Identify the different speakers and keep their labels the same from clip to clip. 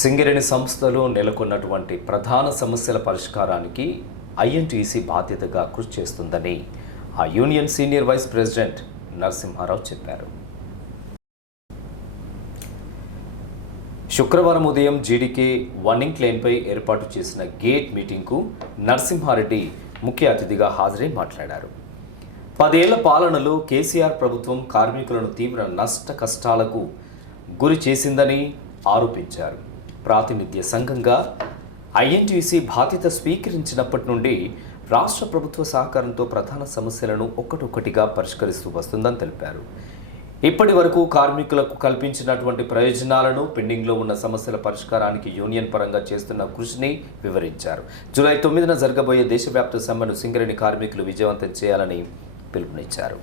Speaker 1: సింగరేణి సంస్థలో నెలకొన్నటువంటి ప్రధాన సమస్యల పరిష్కారానికి ఐఎన్టీసీ బాధ్యతగా కృషి చేస్తుందని ఆ union senior vice president Narasimharao చెప్పారు. శుక్రవారం ఉదయం జీడీకే వన్నింగ్ క్లెయిన్పై ఏర్పాటు చేసిన గేట్ మీటింగ్కు నరసింహారెడ్డి ముఖ్య అతిథిగా హాజరై మాట్లాడారు. పదేళ్ళ పాలనలో కేసీఆర్ ప్రభుత్వం కార్మికులను తీవ్ర నష్ట కష్టాలకు గురి చేసిందని ఆరోపించారు. ప్రాతినిధ్య సంఘంగా ఐఎన్టీసీ బాధ్యత స్వీకరించినప్పటి నుండి రాష్ట్ర ప్రభుత్వ సహకారంతో ప్రధాన సమస్యలను ఒక్కటొక్కటిగా పరిష్కరిస్తూ వస్తుందని తెలిపారు. ఇప్పటి వరకు కార్మికులకు కల్పించినటువంటి ప్రయోజనాలను పెండింగ్లో ఉన్న సమస్యల పరిష్కారానికి యూనియన్ పరంగా చేస్తున్న కృషిని వివరించారు. జూలై తొమ్మిదిన జరగబోయే దేశవ్యాప్త సమ్మెను సింగరేణి కార్మికులు విజయవంతం చేయాలని పిలుపునిచ్చారు.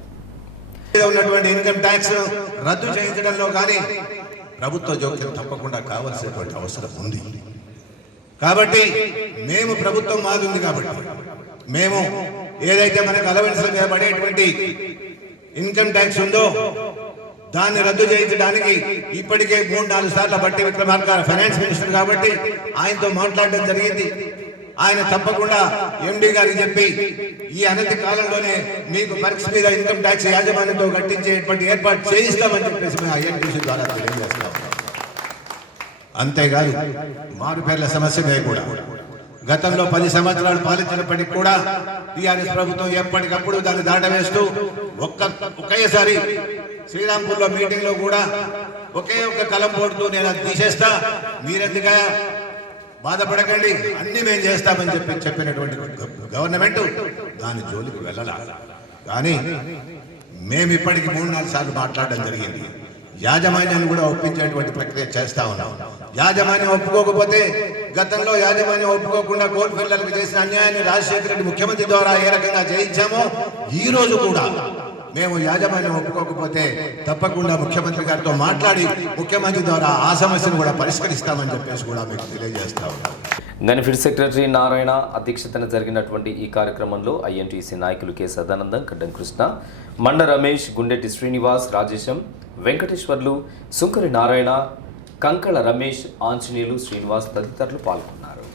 Speaker 2: ఉన్నటువంటి ఇన్కమ్ ట్యాక్స్ రద్దు చేయించడంలో కానీ ప్రభుత్వ జోక్యం తప్పకుండా కావాల్సినటువంటి అవసరం ఉంది. కాబట్టి మేము ప్రభుత్వం మాదుంది కాబట్టి మేము ఏదైతే మనకు అలవెన్స్ల మీద పడేటువంటి ఇన్కమ్ ట్యాక్స్ ఉందో దాన్ని రద్దు చేయించడానికి ఇప్పటికే మూడు నాలుగు సార్లు బట్టి విక్రమార్క ఫైనాన్స్ మినిస్టర్ కాబట్టి ఆయనతో మాట్లాడడం జరిగింది. ఆయన తప్పకుండా ఎండి గారికి చెప్పి ఈ అనతి కాలంలోనే మీకు పరీక్ష మీద ఇన్కమ్ ట్యాక్స్ యాజమాన్యంతో కట్టించేటువంటి ఏర్పాటు చేయిస్తామని చెప్పేసి మేము ఐఎన్టీసీ ద్వారా తెలియజేస్తాం అంతేకాదు మారు పేర్ల సమస్య మీద కూడా. గతంలో పది సంవత్సరాలు పాలించినప్పటికీ కూడా టీఆర్ఎస్ ప్రభుత్వం ఎప్పటికప్పుడు దాన్ని దాటవేస్తూ ఒక్క ఒకేసారి శ్రీరాంపూర్లో మీటింగ్లో కూడా ఒకే ఒక్క కలం పోడుతూ నేను అది తీసేస్తా మీరెందుగా బాధపడకండి అన్ని మేము చేస్తామని చెప్పి చెప్పినటువంటి గవర్నమెంట్ దాని జోలికి వెళ్ళాల. కానీ మేము ఇప్పటికి మూడు నాలుగు సార్లు మాట్లాడడం జరిగింది. యాజమాన్యాన్ని కూడా ఒప్పించేటువంటి ప్రక్రియ చేస్తా ఉన్నాం. యాజమాన్యం ఒప్పుకోకపోతే గతంలో యాజమాన్యం ఒప్పుకోకుండా కోర్టు పిల్లలకు చేసిన అన్యాయాన్ని రాజశేఖర రెడ్డి ముఖ్యమంత్రి ద్వారా ఏ రకంగా చేయించామో ఈ రోజు కూడా మేము యాజమాన్యం ఒప్పుకోకపోతే తప్పకుండా ముఖ్యమంత్రి గారితో మాట్లాడి ముఖ్యమంత్రి ద్వారా ఆ సమస్యను కూడా పరిష్కరిస్తామని చెప్పేసి కూడా మీకు తెలియజేస్తా ఉన్నాం.
Speaker 1: బెనిఫిట్ సెక్రటరీ నారాయణ అధ్యక్షతన జరిగినటువంటి ఈ కార్యక్రమంలో ఐఎన్టీసీ నాయకులు కె సదానందం గడ్డం కృష్ణ మండ రమేష్ గుండెటి శ్రీనివాస్ రాజేశం వెంకటేశ్వర్లు సుంకరి నారాయణ కంకళ రమేష్ ఆంజనేయులు శ్రీనివాస్ తదితరులు పాల్గొన్నారు.